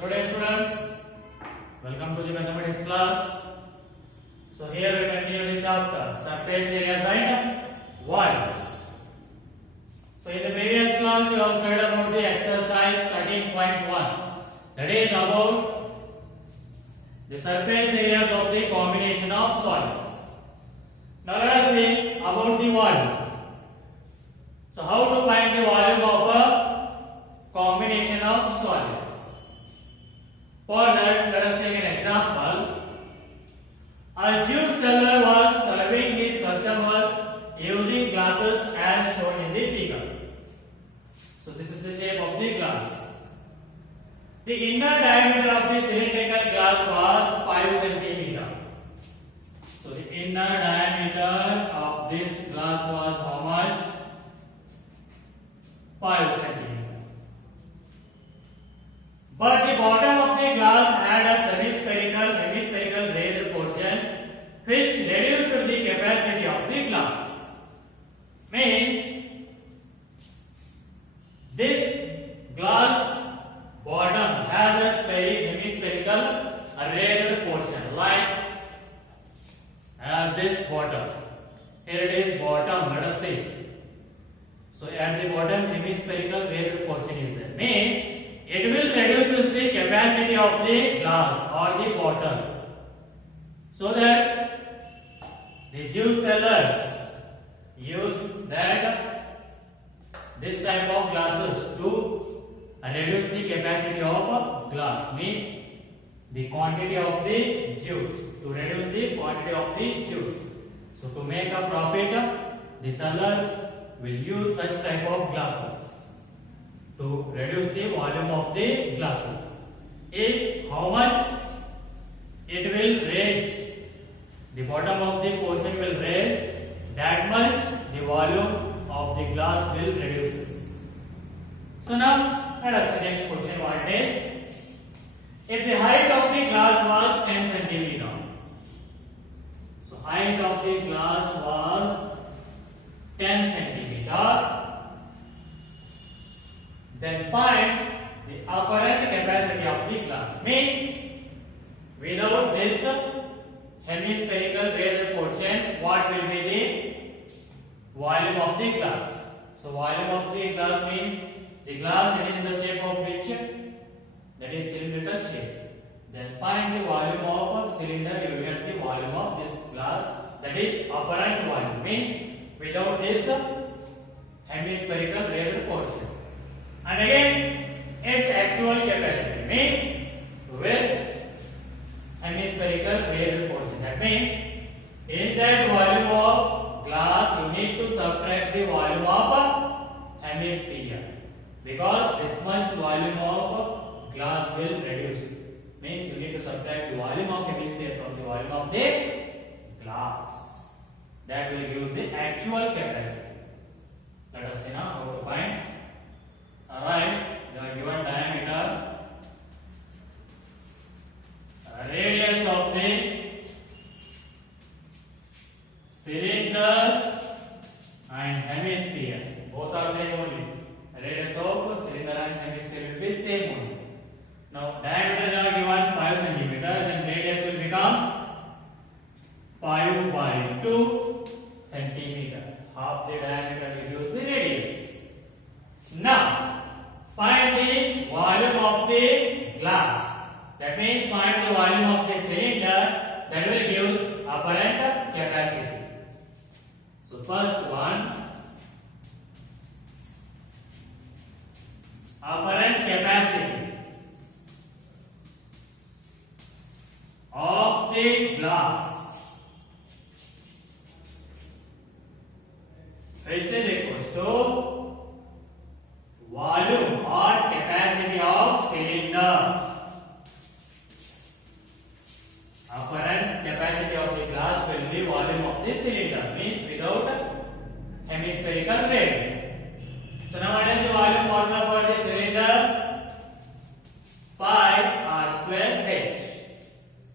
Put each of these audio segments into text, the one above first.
Hello dear students, welcome to the mathematics class. So here we continue the chapter surface areas and volumes. So in the previous class you have studied about the exercise 13.1, that is about the surface areas of the combination of solids. Now let us see about the volume. So how to find the volume of a combination of solids? For that, let us take an example. A juice seller was serving his customers using glasses as shown in the figure. So this is the shape of the glass. The inner diameter of the cylindrical glass was 5 cm. So the inner diameter of this glass was how much? 5 cm. But the bottom of the glass had a hemispherical raised portion which reduced the capacity of the glass. Means this glass bottom has a hemispherical raised portion like this bottom. Here it is bottom, let us see. So at the bottom hemispherical raised portion is there. Means it will reduce the capacity of the glass or the bottle, so that the juice sellers use this type of glasses to reduce the capacity of glass, means the quantity of the juice, to reduce the quantity of the juice. So to make a profit, the sellers will use such type of glasses to reduce the volume of the glasses. If how much it will raise, the bottom of the portion will raise, that much the volume of the glass will reduce. So now let us see next question what it is. If the height of the glass was 10 cm, so height of the glass was 10 cm, then find the apparent capacity of the glass. Means without this hemispherical raised portion, what will be the volume of the glass? So volume of the glass means the glass is in the shape of which? That is cylindrical shape. Then find the volume of a cylinder, you will get the volume of this glass, that is apparent volume. Means without this hemispherical raised portion. And again, its actual capacity means with hemispherical raised portion. That means in that volume of glass, you need to subtract the volume of hemisphere, because this much volume of glass will reduce. Means you need to subtract the volume of hemisphere from the volume of the glass. That will give the actual capacity. Let us see now how to find. Alright, the given diameter, radius of the cylinder and hemisphere, both are same only. Radius of cylinder and hemisphere will be same only. Now diameters are given 5 cm, then radius will become 5 by 2 cm. Half the diameter will use the radius. Now find the volume of the glass. That means find the volume of the cylinder, that will give apparent capacity. So first one, apparent capacity of the glass, which is equals to volume or capacity of cylinder. Apparent capacity of the glass will be volume of the cylinder, means without hemispherical ring. So now what is the volume formula for the cylinder? Pi r square h.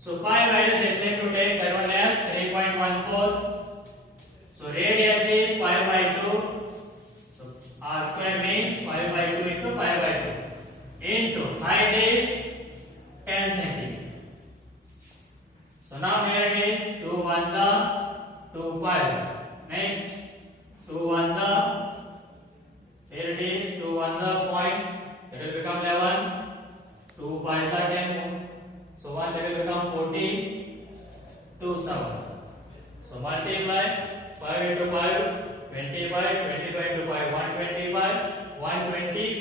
So pi value they say to take that one as 3.14. So radius is 5 by 2. R square means 5 by 2 into pi by 2 into height is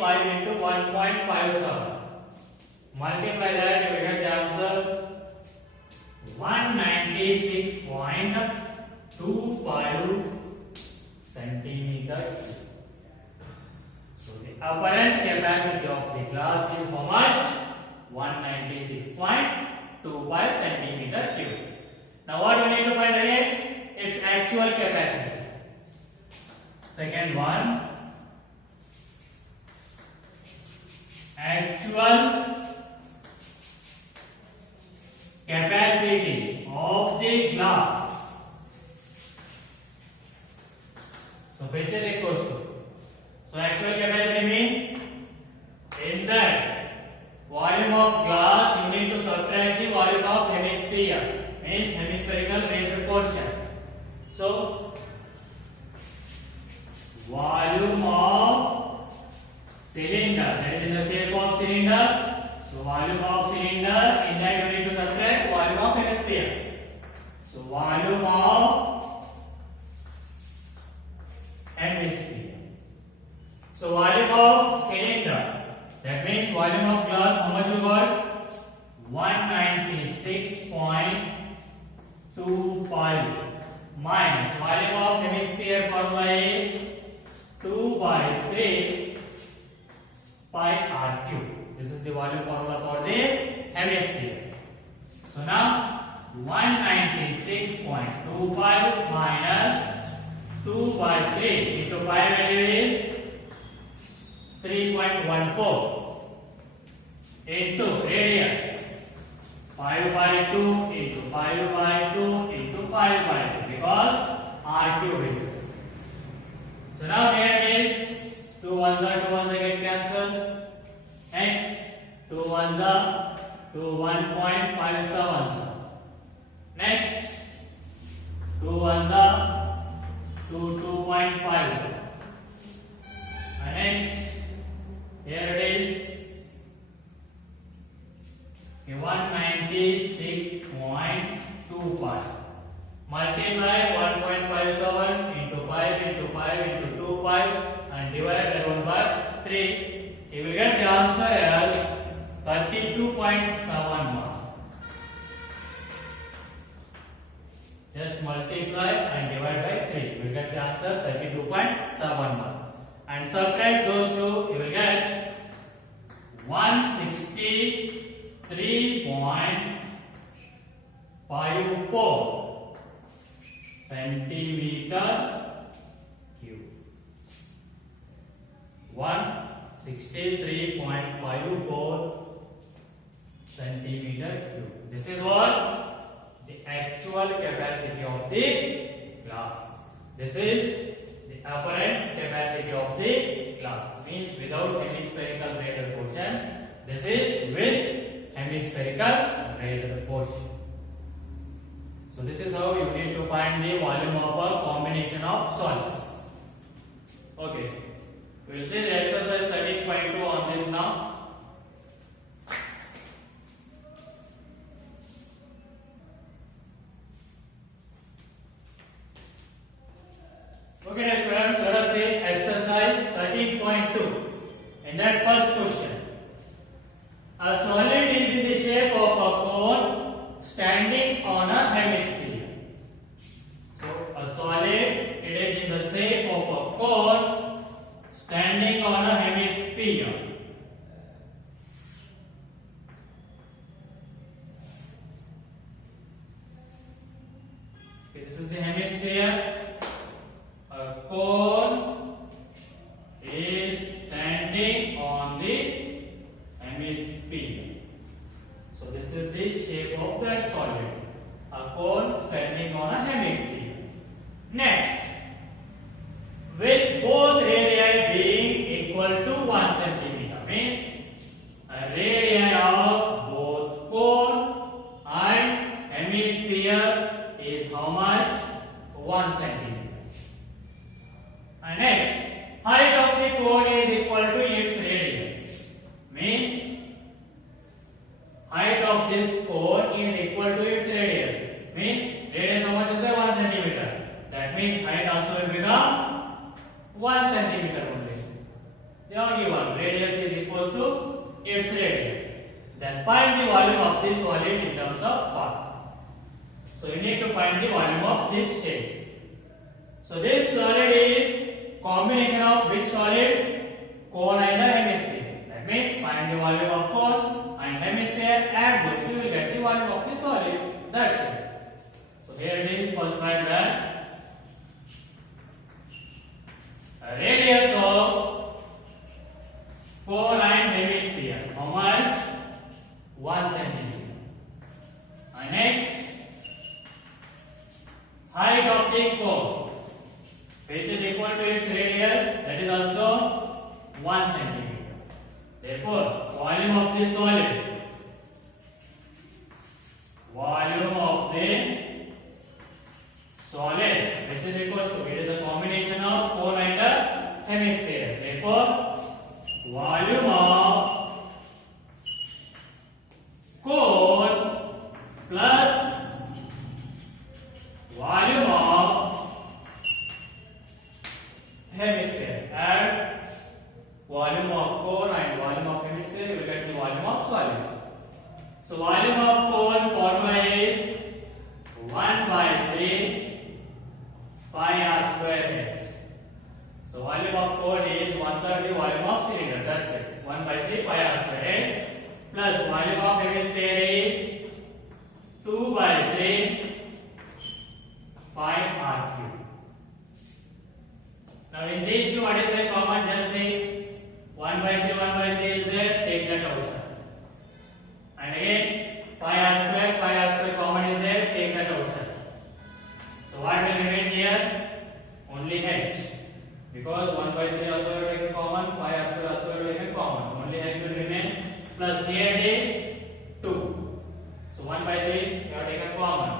5 into 1.57. Multiply that, you will get the answer 196.25 centimeter. So the apparent capacity of the glass is how much? 196.25 centimeter cube. Now what we need to find again? Its actual capacity. Second one, actual capacity of the glass. So which is equals to, so actual capacity means in that volume of glass you need to subtract the volume of hemisphere, means hemispherical raised portion. So volume of cylinder, that is in the shape of cylinder. So volume of cylinder, in that you need to subtract volume of hemisphere. So volume of hemisphere. So volume of cylinder, that means volume of glass, how much you got? 196.25 minus volume of hemisphere formula is 2 by 3 pi r cube. This is the volume formula for the hemisphere. So now 196.25 minus 2 by 3 into pi value is 3.14 into radius 5 by 2 into 5 by 2 into 5 by 2 because r cube is there. So now here it is 2 ones are get cancelled. Next 2 ones are 1.57. Next 2 ones are 2.5. And next here it is 196.25. Multiply 1.57 into 5 into 5 into 2 pi and divide that one by 3. You will get the answer as 32.71. Just multiply and divide by 3. You will get the answer 32.71. And subtract those two, you will get 163.54 centimeter cube. 163.54 centimeter cube. This is what? The actual capacity of the glass. This is the apparent capacity of the glass. Means without hemispherical raised portion. This is with hemispherical raised portion. So this is how you need to find the volume of a combination of solids. Okay. We will see the exercise 13.2 on this now. Okay, dear students, let us see exercise 13.2. In that first question, a solid is in the shape of a cone standing on a hemisphere. So, a solid, it is in the shape of a cone standing on a hemisphere. Okay, this is the hemisphere. A cone is standing on the hemisphere. So this is the shape of that solid. A cone standing on a hemisphere. Next, with both radii being equal to 1 centimeter, means a radii of both cone and hemisphere is how much? 1 centimeter. And next, height of the cone is equal to its radius. Means height of this cone is equal to its radius. Means radius how much is there? 1 centimeter. That means height also will become 1 centimeter only. They are given. Radius is equal to its radius. Then find the volume of this solid in terms of part. So you need to find the volume of this shape. So this solid is combination of which solids? Cone and the hemisphere. That means find the volume of cone and hemisphere, add those, you will get the volume of the solid. That's it. So here it is. First find that radius of cone and hemisphere. How much? 1 centimeter. And next, height of the cone, which is equal to its radius, that is also 1 centimeter. Therefore, volume of the solid, which is equal to, it is a combination of cone and the hemisphere. Therefore, volume of cone plus volume of hemisphere. Add volume of cone and volume of hemisphere, you will get the volume of solid. So volume of cone formula is 1 by 3 pi r square h. So volume of cone is 1/3 the volume of cylinder. That's it. 1 by 3 pi r square h plus volume of hemisphere is 2 by 3 pi r cube. Now in these two, what is the common? Just say 1 by 3 is there. Take that outside. And again pi r square common is there. Take that outside. So what will remain here? Only h. Because 1 by 3 also will take common, pi r square also will take common. Only h will remain. Plus here it is 2. So 1 by 3 you have taken common.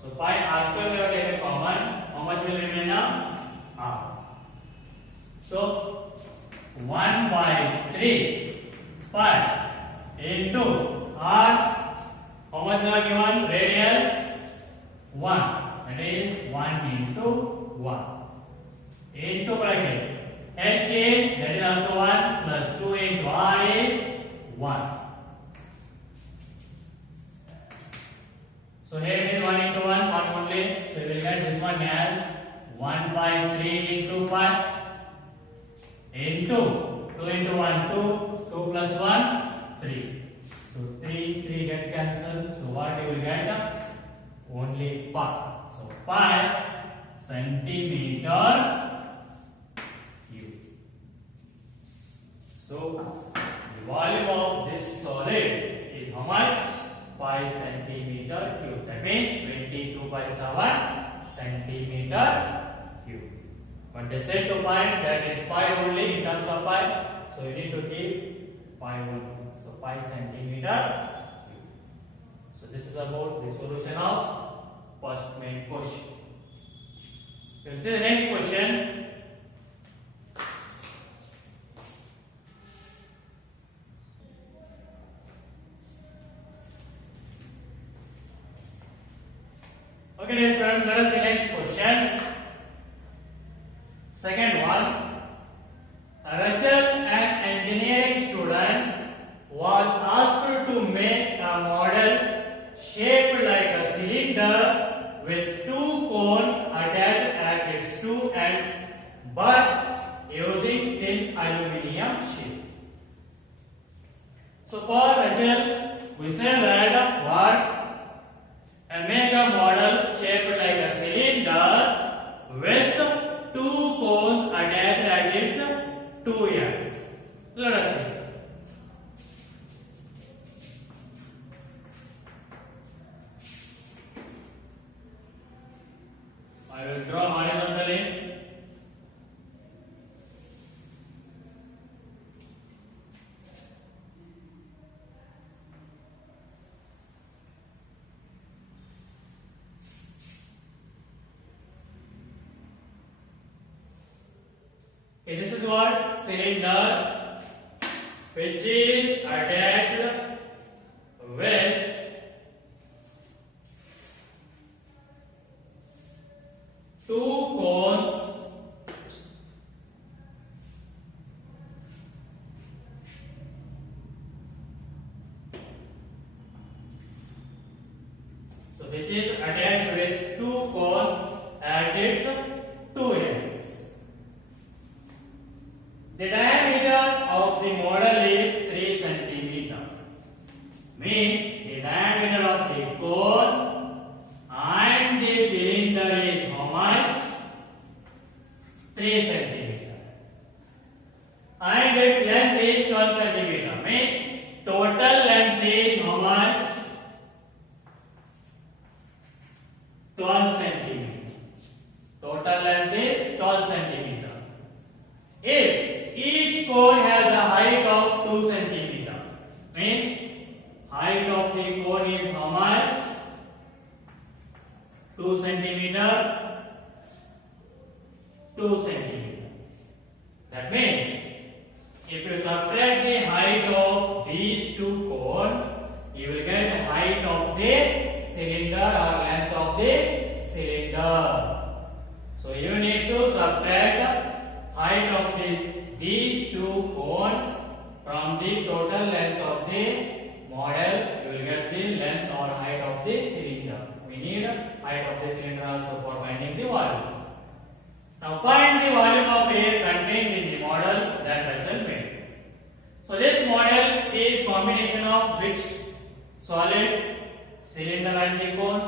So pi r square you have taken common. How much will remain now? R. So 1 by 3 pi into r. How much you are given? Radius 1. That is 1 into 1 into bracket. H is, that is also 1 plus 2 into r is 1. So here it is 1 into 1 only. So we will get this one as 1 by 3 into pi into 2 into 1 2, 2 plus 1 3. So 3 get cancelled. So what you will get? Only pi. So pi centimeter cube. So the volume of this solid is how much? Pi centimeter cube. That means 22 by 7 centimeter cube. But they said to find that is pi only in terms of pi. So you need to keep pi only. So pi centimeter cube. So this is about the solution of first main question. We'll see the next question. Okay, dear students, let us see next question. Second one. Rachel, an engineering student, was asked to make a model shaped like a cylinder with two cones attached at its two ends, but using thin aluminium sheet. So for Rachel, we said that what? Make a model shaped like a cylinder with two cones attached at its two ends. Let us see. I will draw horizontally. Okay, this is what? Cylinder, which is attached with two cones which is attached with two cones at its two ends. The diameter of the model is 3 centimeter. Means the diameter of the cone and the cylinder is how much? 3 centimeter. And its length is 12 centimeter. Means total length is how much? 12 centimeter. Total length is 12 centimeter. If each cone has a height of 2 centimeter, means height of the cone is how much? 2 centimeter. 2 centimeter. That means if you subtract the height of these two cones, you will get the height of the cylinder or length of the cylinder. So you need to subtract height of these two cones from the total length of the model. You will get the length or height of the cylinder. We need height of the cylinder also for finding the volume. Now find the volume of air contained in the model that Rachel made. So this model is combination of which solids? Cylinder and the cones.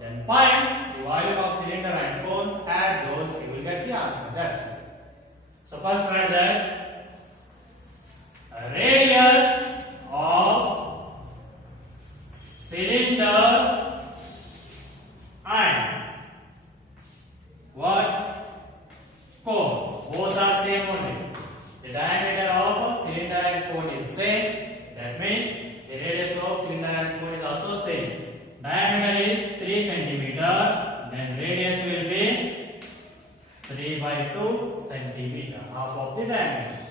Then find the volume of cylinder and cones. Add those, you will get the answer. That's it. So first write that radius of cylinder and what? Cone. Both are same only. The diameter of cylinder and cone is same. That means the radius of cylinder and cone is also same. Diameter is 3 centimeter. Then radius will be 3 by 2 centimeter. Half of the diameter.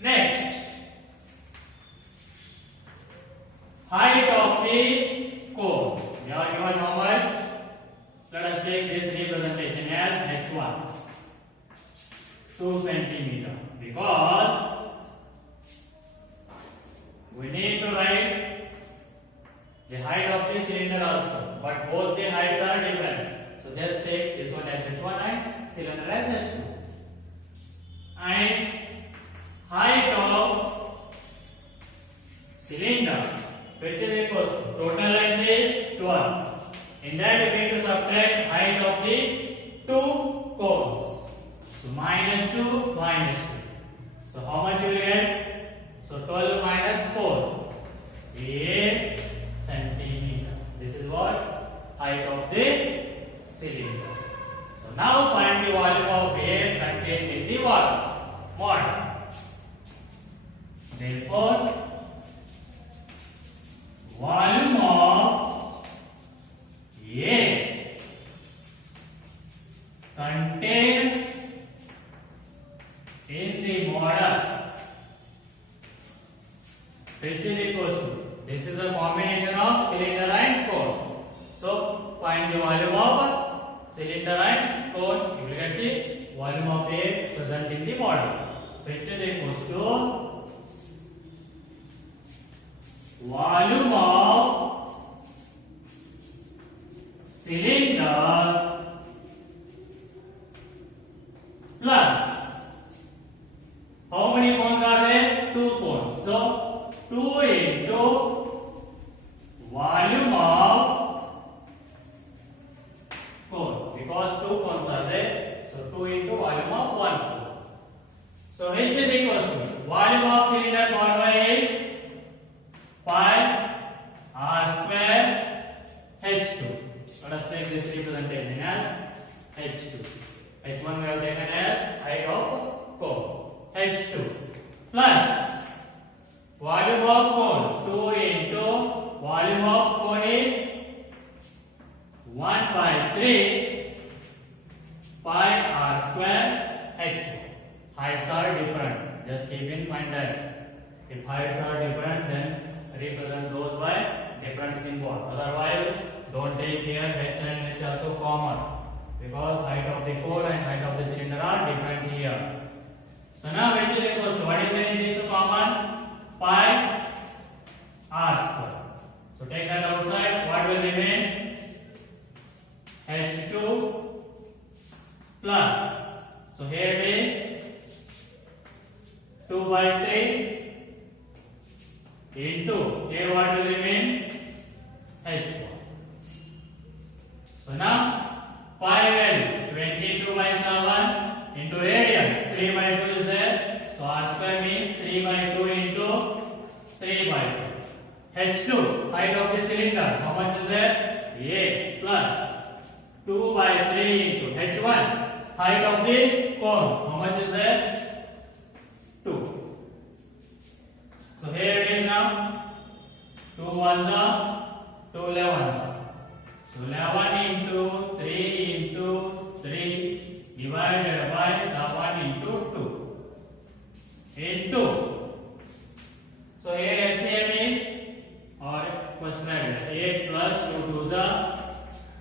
Next. Height of the cone. You are given how much? Let us take this representation as H1. 2 centimeter, because we need to write the height of the cylinder also, but both the heights are different. So just take this one as H1 and cylinder as H2. And height of cylinder, which is equal to total length is 12. In that we need to subtract height of the two cones. So minus 2, minus 2. So how much you will get? So 12 minus 4. 8 centimeter. This is what? Height of the cylinder. So now find the volume of air contained in the model. Therefore, volume of air contained in the model, which is equal to, this is a combination of cylinder and cone. So find the volume of cylinder and cone. You will get the volume of air present in the model, which is equal to volume of cylinder plus, how many cones are there? 2 cones. So 2 into volume of cone, because 2 cones are there. So 2 into volume of 1 cone. So H is equal to volume of cylinder formula is pi r square H2. Let us take this representation as H2. H1 we have taken as height of cone. H2 plus volume of cone, 2 into volume of cone is 1 by 3 pi r square H2. Heights are different. Just keep in mind that if heights are different, then represent those by different symbol. Otherwise, don't take here H and H also common, because height of the cone and height of the cylinder are different here. So now H is equal to, what is there in these two common? Pi r square. So take that outside. What will remain? 2 by 3 into, here what will remain? H1. So now pi value 22 by 7 into radius 3 by 2 is there. So r square means 3 by 2 into 3 by 2. H2, height of the cylinder, how much is there? 8 plus 2 by 3 into H1, height of the cone, how much is there? 2. So here it is now. 2 1 2 11. So 11 into 3 into 3 divided by 7 into 2 into. So here LCM is, or first bracket, 8 plus 2 to the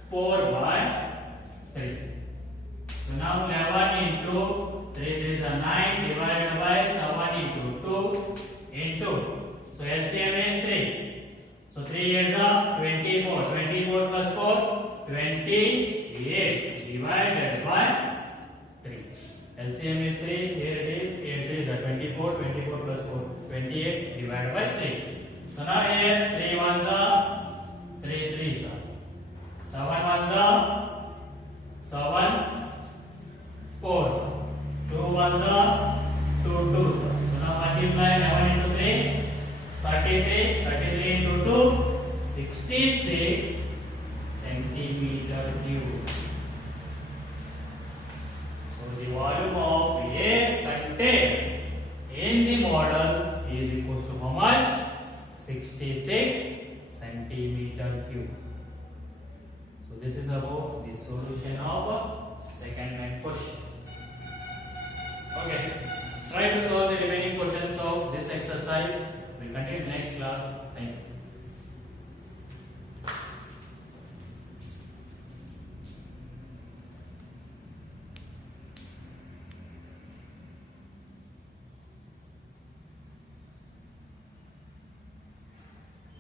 4 by 3. So now 11 into 3 is a 9 divided by 7 into 2 into. So LCM is 3. So 3 years are 24. 24 plus 4, 28 divided by 3. LCM is 3. Here it is. Here it is 24. 24 plus 4, 28 divided by 3. So now here 3 ones are 3 threes are 7 ones are 7 fours are 2 ones are 2 twos are. So now multiply 11 into 3, 33. 33 into 2, 66 centimeter cube. So the volume of air contained in the model is equals to how much? 66 centimeter cube. So this is about the solution of second main question. Okay, try to